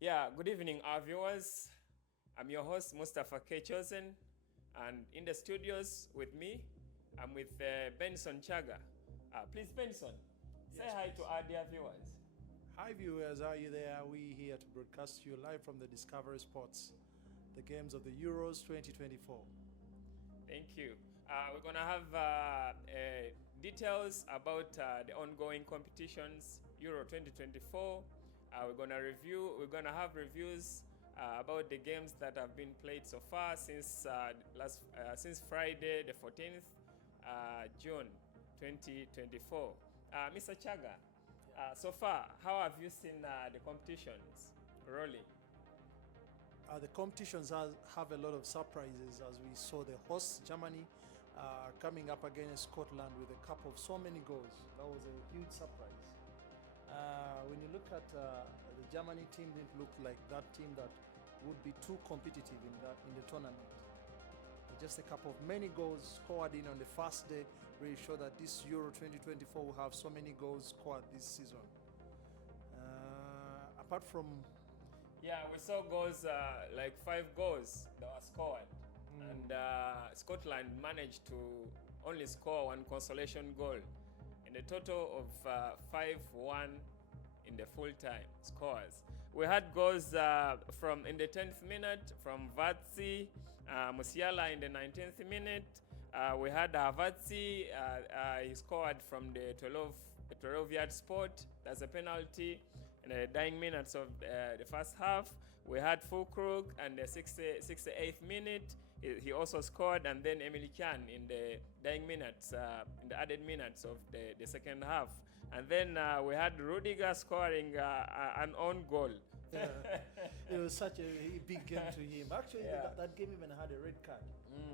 Yeah, good evening, our viewers. I'm your host, Mustafa K. Chosen, and in the studios with me, I'm with Benson Chaga. Please, Benson, say Yes, hi please. to our dear viewers. Hi viewers, are you there? We here to broadcast you live from the Discovery Sports, the games of the Euros 2024. Thank you. We're gonna have details about the ongoing competitions, Euro 2024. We're gonna have reviews about the games that have been played so far since Friday, the 14th June 2024. Mr. Chaga, so far, how have you seen the competitions rolling? The competitions have a lot of surprises as we saw the hosts, Germany, coming up against Scotland with a cup of so many goals. That was a huge surprise. When you look at the Germany team, didn't look like that team that would be too competitive in the tournament. Just a couple of many goals scored in on the first day really show that this Euro 2024 will have so many goals scored this season. Apart from Yeah, we saw goals, like 5 goals that were scored. And Scotland managed to only score one consolation goal in a total of 5-1 in the full-time scores. We had goals from in the 10th minute from Vatsi, Musiala in the 19th minute. We had Vatsi, he scored from the 12-yard spot. That's a penalty in the dying minutes of the first half. We had Fulkrug and the 68th minute. He also scored, and then Emily Can in the dying minutes, in the added minutes of the second half. And then we had Rudiger scoring an own goal. Yeah, it was such a big game to him. Actually, Yeah. that game even had a red card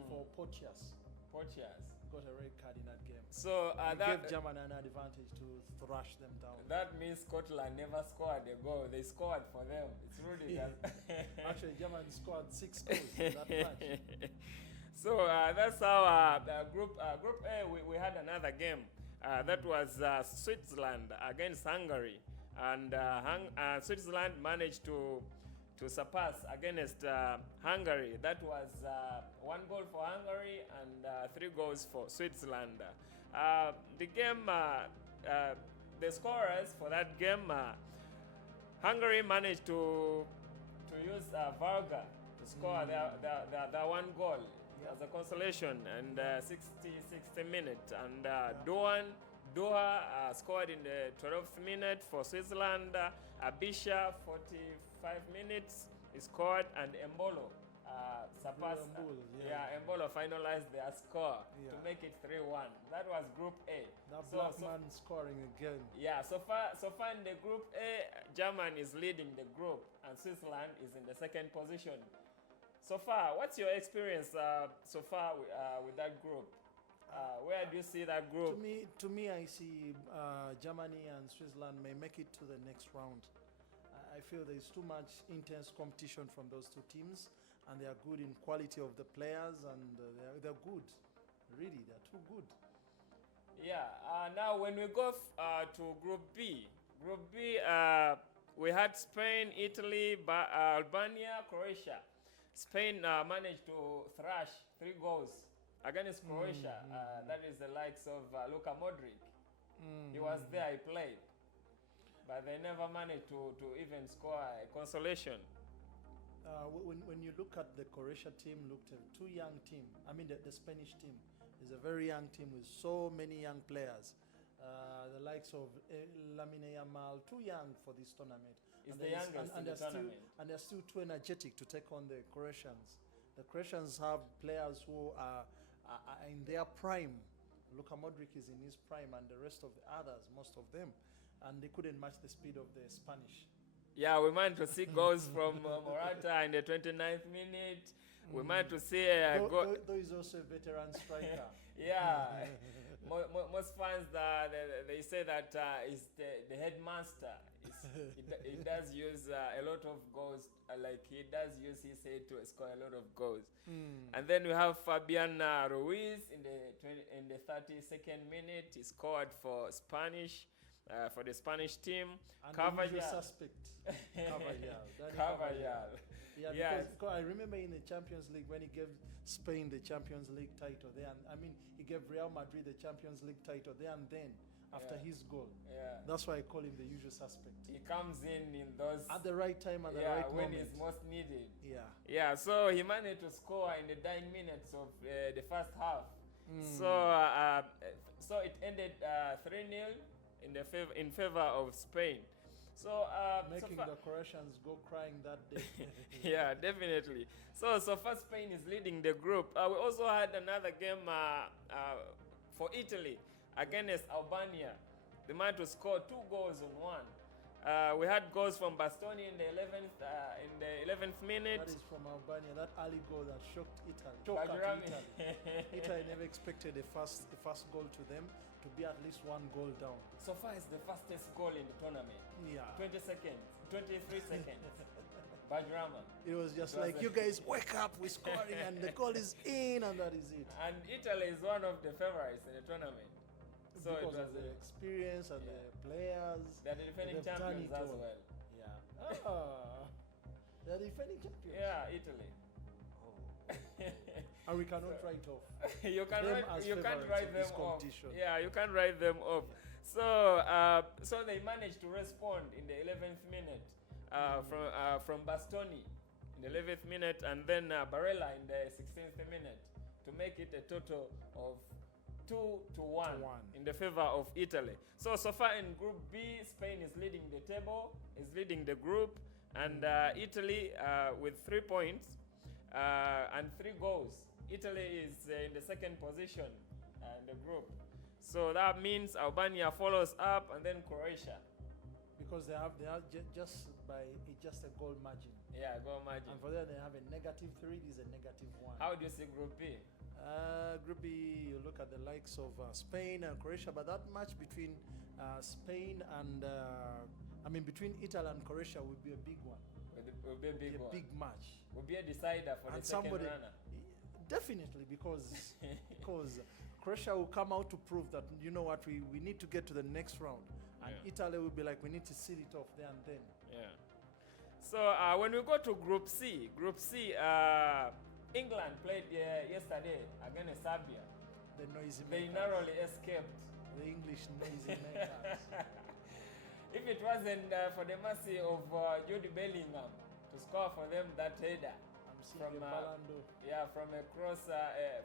for Porteous. Porteous. Got a red card in that game. So It gave Germany an advantage to thrash them down. that means Scotland never scored a goal. They scored for them. It's Rudiger. Actually, Germany scored 6 goals in that match. So that's how Group A, we had another game. That was Switzerland against Hungary. And Switzerland managed to surpass against Hungary. That was 1 goal for Hungary and 3 goals for Switzerland. The game, the scorers for that game, Hungary managed to use Varga to score their 1 goal as a consolation and 60 minute. And Doha scored in the 12th minute for Switzerland. Abisha, 45 minutes, he scored, and Embolo surpassed. Embolo finalized their score to make it 3-1. That was Group A. That black man scoring again. Yeah, so far in the Group A, Germany is leading the group, and Switzerland is in the second position. So far, what's your experience so far with that group? Where do you see that group? To me, I see Germany and Switzerland may make it to the next round. I feel there is too much intense competition from those two teams, and they are good in quality of the players, and they're good. Really, they're too good. Yeah. Now, when we go to Group B, we had Spain, Italy, Albania, Croatia. Spain managed to thrash 3 goals against Croatia. That is the likes of Luka Modric. He was there, he played. But they never managed to even score a consolation. When you look at the Croatia team, looked at too young team. I mean, the Spanish team is a very young team with so many young players. The likes of Lamine Yamal, too young for this tournament. It's the youngest in the tournament. And they're still too energetic to take on the Croatians. The Croatians have players who are in their prime. Luka Modric is in his prime, and the rest of the others, most of them, and they couldn't match the speed of the Spanish. Yeah, we managed to see goals from Morata in the 29th minute. We managed to see though he's also a veteran striker. Yeah, most fans they say that he's the headmaster. He does use a lot of goals. Like he does use his head to score a lot of goals. And then we have Fabian Ruiz in the 32nd minute. He scored for the Spanish team. And the usual suspect, Carvajal. Dani Carvajal. Yeah, Yeah, because I remember in the Champions League when he gave Spain the Champions League title there, and I mean he gave Real Madrid the Champions League title there and then after Yeah. his goal. Yeah. That's why I call him the usual suspect. He comes in those At the right time, at the yeah, right when moment. it's most needed. Yeah. Yeah, so he managed to score in the dying minutes of the first half. So it ended 3-0 in favor of Spain. So Making the Croatians go crying that day. yeah, definitely. So far Spain is leading the group. We also had another game for Italy against Albania. They managed to score 2 goals on 1. We had goals from Bastoni in the 11th minute. That is from Albania. That early goal that shocked Italy. Bajrami. Italy never expected the first goal to them to be at least 1 goal down. So far, it's the fastest goal in the tournament. Yeah. 20 seconds, 23 seconds. Bajrama. It was just like, you guys wake up, we're scoring, and the goal is in, and that is it. And Italy is one of the favorites in the tournament. So because it was of the experience and the players. They're the defending they've done champions it as all. well. Yeah. They're defending champions. Yeah, Italy. And we cannot write off. you can't write them off. Competition. Yeah, you can't write them off. So so they managed to respond in the 11th minute from Bastoni in the 11th minute, and then Barella in the 16th minute to make it a total of 2-1 in the favor of Italy. So far in Group B, Spain is leading the table, is leading the group, and Italy with 3 points and 3 goals. Italy is in the second position in the group. So that means Albania follows up, and then Croatia. Because they are just a goal margin. Yeah, goal margin. And for them, they have a -3. This is a -1. How do you see Group B? Group B, you look at the likes of Spain and Croatia, but that match between Spain and between Italy and Croatia would be a big one. Will be a big one. Big match. Will be a decider for And the second runner. Definitely, because Croatia will come out to prove that, you know what, we need to get to the next round. And Italy will be like, we need to seal it off there and then. Yeah. So when we go to Group C, England played yesterday against Serbia. The noisy They makers. narrowly escaped. The English noisy makers. If it wasn't for the mercy of Jude Bellingham to score for them that header I'm seeing the Balando from a cross,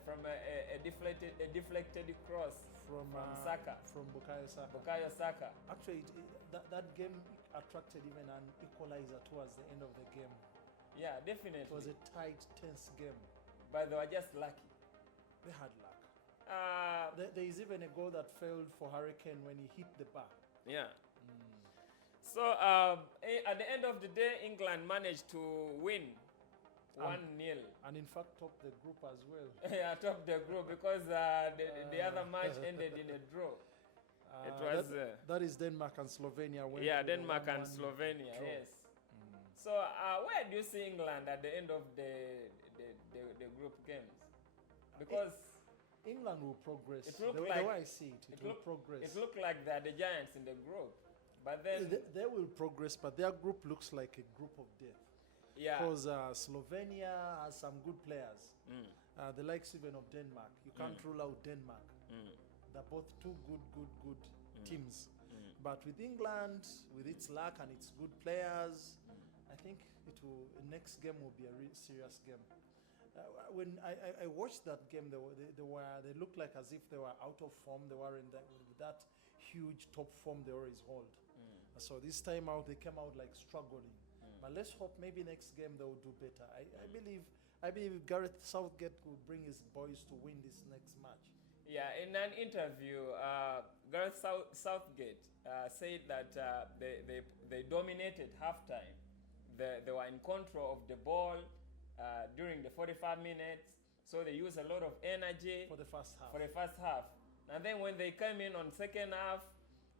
from a deflected cross from Saka, from Bukayo Saka. Actually, that game attracted even an equalizer towards the end of the game. Yeah, definitely. It was a tight, tense game. But they were just lucky. They had luck. There is even a goal that failed for Hurricane when he hit the bar. Yeah. So at the end of the day, England managed to win 1-0. And in fact, top the group as well. Yeah, top the group, because the other match ended in a draw. It was that is Denmark and Slovenia. Denmark and Slovenia. Draw. Yes. So where do you see England at the end of the group games? Because England will progress. It looked the way I see it, it will progress. It looked like they're the giants in the group, but then they will progress. But their group looks like a group of death. Yeah. Because Slovenia has some good players. The likes even of Denmark. You can't rule out Denmark. They're both two good teams. But with England, with its luck and its good players, I think the next game will be a really serious game. When I watched that game, they looked like as if they were out of form. They were in that huge top form they always hold. So this time out, they came out like struggling. But let's hope maybe next game they will do better. I believe Gareth Southgate will bring his boys to win this next match. Yeah, in an interview, Gareth Southgate said that they dominated halftime. They were in control of the ball during the 45 minutes, so they used a lot of energy for the first half. And then when they came in on second half,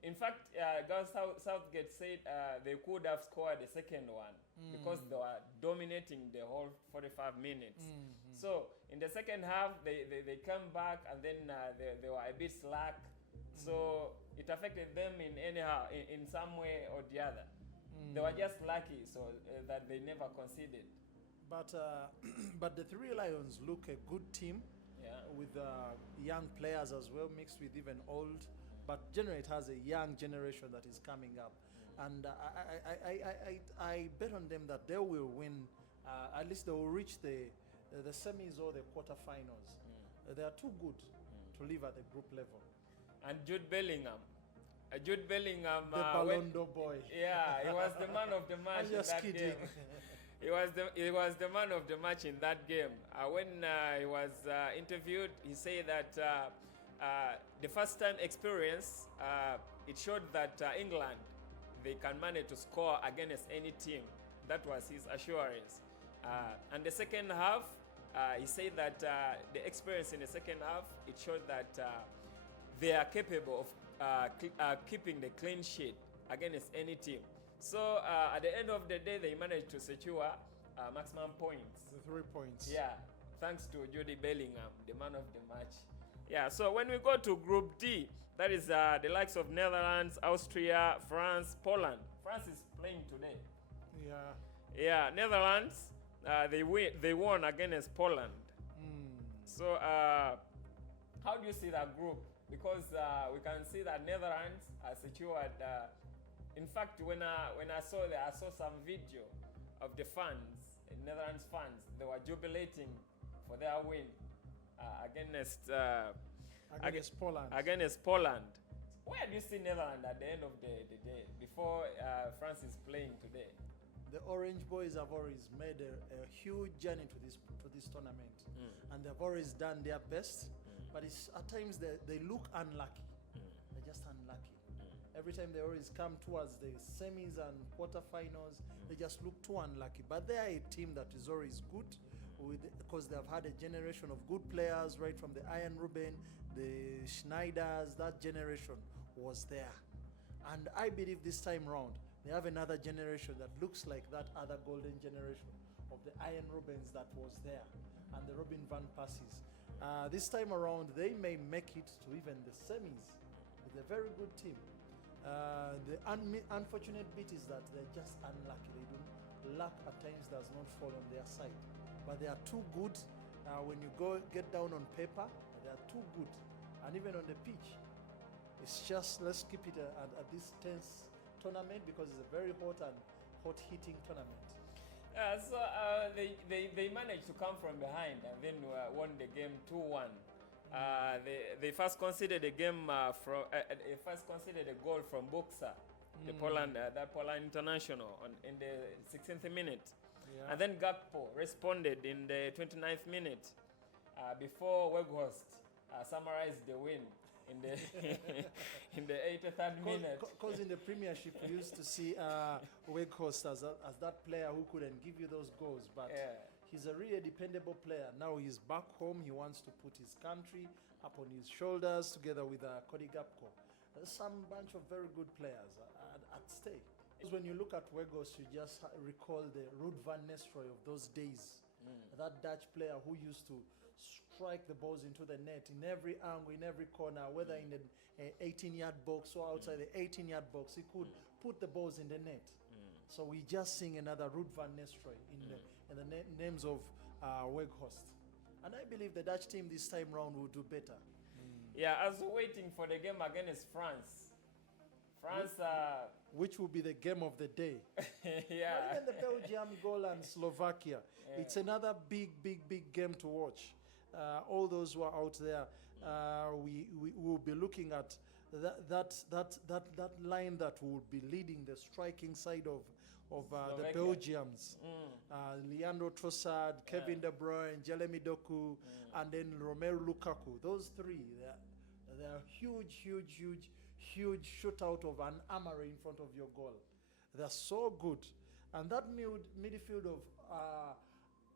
in fact, Gareth Southgate said they could have scored the second one because they were dominating the whole 45 minutes. So in the second half, they come back, and then they were a bit slack. So it affected them in some way or the other. They were just lucky so that they never conceded. But but the Three Lions look a good team. Yeah. With young players as well, mixed with even old. But generally, it has a young generation that is coming up, and I bet on them that they will win. At least they will reach the semis or the quarterfinals. They are too good to live at the group level. And Jude Bellingham. Jude Bellingham. The Ballon d'Or boy. Yeah, he was the man of the match in that game. He was the man of the match in that game. When he was interviewed, he said that the first time experience, it showed that England, they can manage to score against any team. That was his assurance. And the second half, he said that the experience in the second half, it showed that they are capable of keeping the clean sheet against any team. So at the end of the day, they managed to secure maximum points. The 3 points. Yeah, thanks to Jude Bellingham, the man of the match. Yeah, so when we go to Group D, that is the likes of Netherlands, Austria, France, Poland. France is playing today. Yeah. Yeah, Netherlands, they won against Poland. So how do you see that group? Because we can see that Netherlands are secured. In fact, when I saw that, I saw some video of the fans, Netherlands fans. They were jubilating for their win against Poland. Against Poland. Where do you see Netherlands at the end of the day before France is playing today? The Orange Boys have always made a huge journey to this tournament, and they've always done their best. But at times they look unlucky. They're just unlucky. Every time they always come towards the semis and quarterfinals, they just look too unlucky. But they are a team that is always good, because they have had a generation of good players, right from the Ian Ruben, the Schneiders. That generation was there, and I believe this time round they have another generation that looks like that other golden generation of the Ian Rubens that was there, and the Robin van Persies. This time around, they may make it to even the semis with a very good team. The unfortunate bit is that they're just unlucky. They don't luck at times does not fall on their side, but they are too good. When you get down on paper, they are too good, and even on the pitch, it's just let's keep it at this tense tournament because it's a very hot hitting tournament. So they managed to come from behind and then won the game 2-1. They first conceded a game they first conceded a goal from Buxa, the Poland international, in the 16th minute, and then Gakpo responded in the 29th minute before Weghorst summarized the win in the in the 83rd minute. Because in the Premiership we used to see Weghorst as that player who couldn't give you those goals, but he's a really dependable player. Now he's back home. He wants to put his country up on his shoulders together with Cody Gakpo. There's some bunch of very good players at stake. Because when you look at Weghorst, you just recall the Ruud van Nistelrooy of those days. That Dutch player who used to strike the balls into the net in every angle, in every corner, whether in the 18-yard box or outside the 18-yard box. He could put the balls in the net. So we're just seeing another Ruud van Nistelrooy in the names of Weghorst. And I believe the Dutch team this time round will do better. Yeah, I was waiting for the game against France. Which will be the game of the day. Yeah. But even the Belgium goal and Slovakia, it's another big game to watch. All those who are out there, we will be looking at that line that will be leading the striking side of the Belgians. Leandro Trossard, Kevin De Bruyne, Jeremy Doku, and then Romelu Lukaku. Those three, they're huge shootout of an armory in front of your goal. They're so good. And that midfield of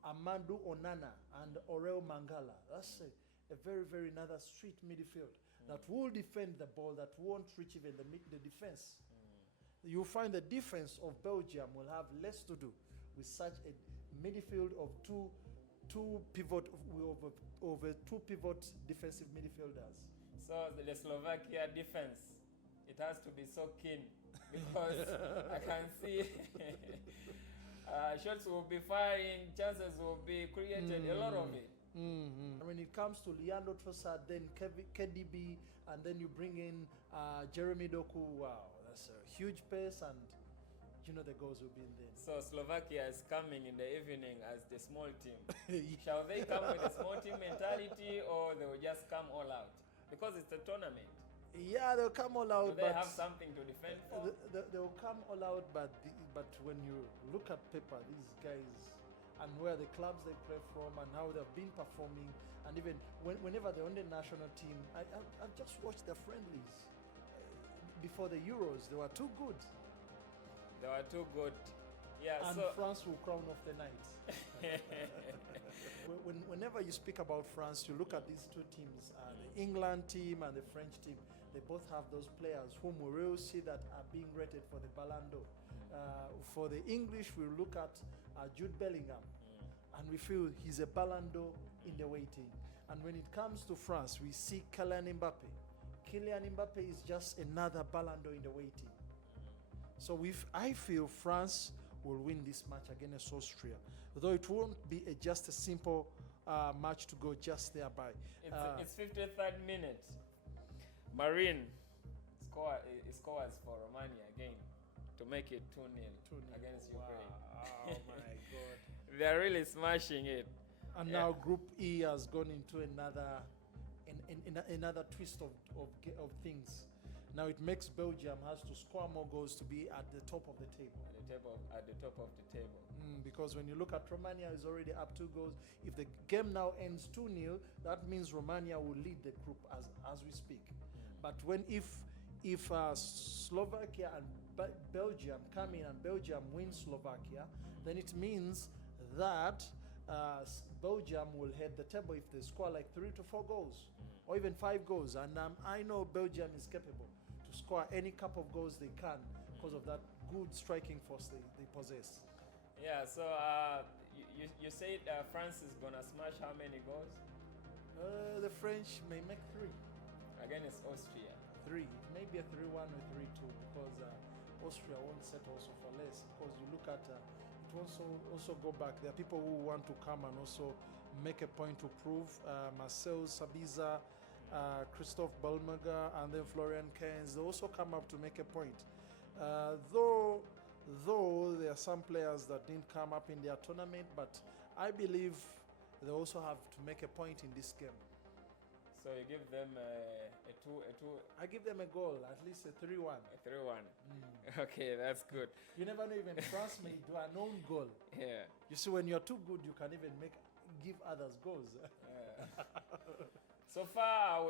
Amadou Onana and Orel Mangala, that's a very another street midfield that will defend the ball, that won't reach even the defense. You'll find the defense of Belgium will have less to do with such a midfield of two pivot defensive midfielders. So the Slovakia defense, it has to be so keen because I can see shots will be firing, chances will be created, a lot of it. When it comes to Leandro Trossard, then KDB, and then you bring in Jeremy Doku, wow, that's a huge pace, and you know the goals will be in there. So Slovakia is coming in the evening as the small team. Shall they come with a small team mentality, or they will just come all out? Because it's a tournament. Yeah, they'll come all out. Do they have something to defend for? They'll come all out, but when you look at paper, these guys, and where the clubs they play from, and how they've been performing, and even whenever they're on the national team, I've just watched their friendlies before the Euros. They were too good. They were too good. Yeah, and so France will crown off the night. Whenever you speak about France, you look at these two teams, the England team and the French team. They both have those players whom we will see that are being rated for the Ballon d'Or. For the English, we look at Jude Bellingham, and we feel he's a Ballon d'Or in the waiting. And when it comes to France, we see Kylian Mbappe. Kylian Mbappe is just another Ballon d'Or in the waiting. So I feel France will win this match against Austria, though it won't be just a simple match to go just thereby. It's 53rd minute. Marine scores for Romania again to make it 2-0 against Ukraine. Oh my God! They're really smashing it. And now Group E has gone into another twist of things. Now it makes Belgium has to score more goals to be at the top of the table. At the top of the table. Because when you look at Romania, is already up 2 goals. If the game now ends 2-0, that means Romania will lead the group as we speak. But if Slovakia and Belgium come in and Belgium wins Slovakia, then it means that Belgium will head the table if they score like 3 to 4 goals or even 5 goals. And I know Belgium is capable to score any couple of goals they can because of that good striking force they possess. Yeah, so you said France is going to smash how many goals? The French may make 3. Against Austria. 3. Maybe a 3-1 or 3-2 because Austria won't settle also for less. Because you look at it also go back. There are people who want to come and also make a point to prove. Marcel Sabitzer, Christophe Balmaga, and then Florian Kainz. They also come up to make a point. Though there are some players that didn't come up in their tournament, but I believe they also have to make a point in this game. So you give them a 2. I give them a goal, at least a 3-1. A 3-1. Okay, that's good. You never know, even France may do an own goal. Yeah. You see, when you're too good, you can even give others goals. So far,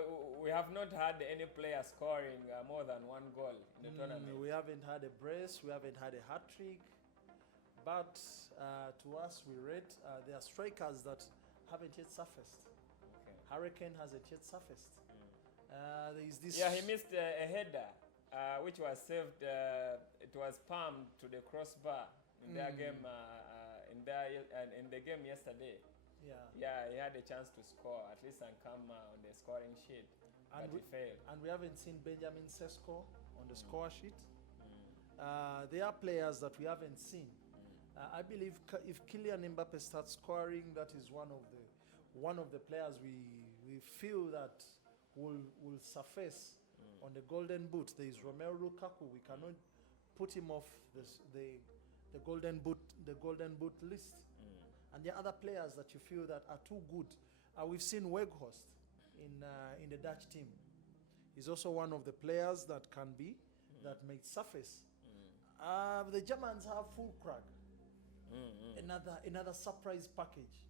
we have not had any player scoring more than 1 goal in the tournament. We haven't had a brace, we haven't had a hat-trick. But to us, we rate there are strikers that haven't yet surfaced. Hurricane hasn't yet surfaced. There is this. Yeah, he missed a header, which was saved. It was palmed to the crossbar in their game, in the game yesterday. Yeah, he had a chance to score at least and come on the scoring sheet, but he failed. And we haven't seen Benjamin Sesko on the score sheet. There are players that we haven't seen. I believe if Kylian Mbappe starts scoring, that is one of the players we feel that will surface on the golden boot. There is Romelu Lukaku. We cannot put him off the golden boot list. And there are other players that you feel that are too good. We've seen Weghorst in the Dutch team. He's also one of the players that may surface. The Germans have full crack. Another surprise package.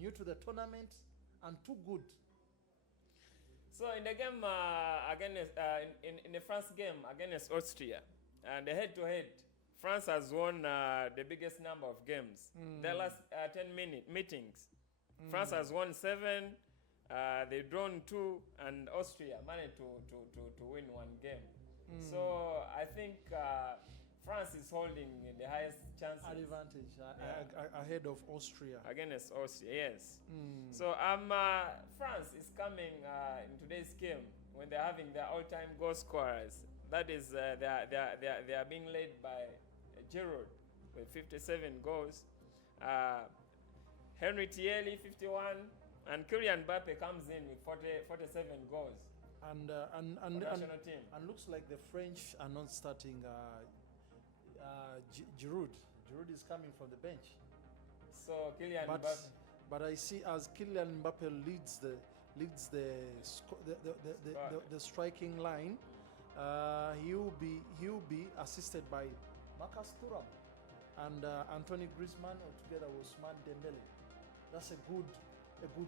New to the tournament and too good. So in the game in the France game against Austria, and the head-to-head, France has won the biggest number of games. The last 10 meetings, France has won 7. They drawn 2, and Austria managed to win 1 game. So I think France is holding the highest chances. Advantage ahead of Austria. Against Austria, yes. So France is coming in today's game when they're having their all-time goal scorers. That is, they are being led by Giroud with 57 goals. Henry Thierry 51, and Kylian Mbappe comes in with 47 goals. And National team. and looks like the French are not starting Giroud. Giroud is coming from the bench. So Kylian Mbappe. But I see as Kylian Mbappe leads the striking line, he'll be assisted by Marcus Thuram and Anthony Griezmann, or together with Ousmane Dembele. That's a good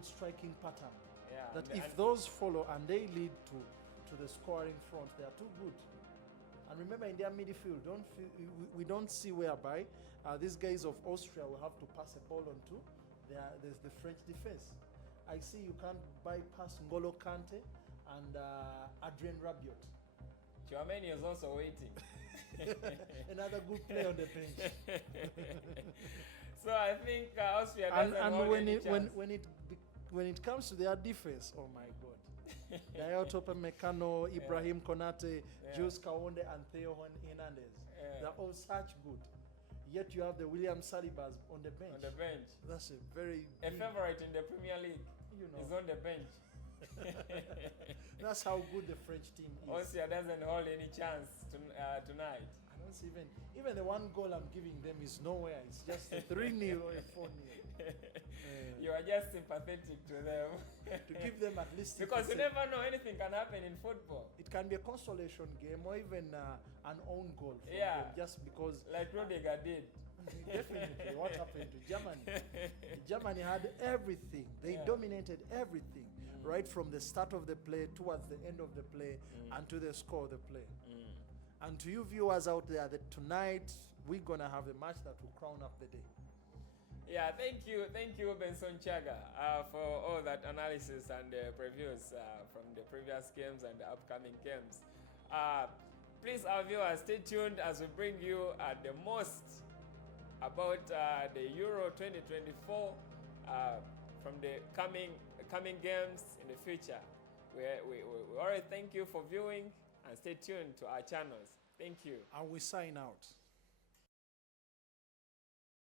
striking pattern. Yeah, that if those follow and they lead to the scoring front, they are too good. And remember, in their midfield, we don't see whereby these guys of Austria will have to pass a ball on to the French defense. I see you can't bypass N'Golo Kante and Adrien Rabiot. Tchouameni is also waiting. Another good player on the bench. So I think Austria doesn't hold any chance. When it comes to their defense, oh my God. Dayot Upamecano, Ibrahim Konate, Jules Kaonde, and Theo Hernandez. They're all such good. Yet you have the William Salibas on the bench. On the bench. That's a very favorite in the Premier League. Is on the bench. That's how good the French team is. Austria doesn't hold any chance tonight. I don't see even the one goal I'm giving them is nowhere. It's just a 3-0 or a 4-0. You are just sympathetic to them. To give them at least... Because you never know, anything can happen in football. It can be a consolation game or even an own goal from them, just because... Like Rudiger did. Definitely. What happened to Germany? Germany had everything. They dominated everything. Right from the start of the play towards the end of the play and to the score of the play. And to you viewers out there, that tonight we're going to have a match that will crown up the day. Yeah, thank you, Benson Chaga, for all that analysis and previews from the previous games and the upcoming games. Please, our viewers, stay tuned as we bring you the most about the Euro 2024 from the coming games in the future. We already thank you for viewing and stay tuned to our channels. Thank you. And we sign out.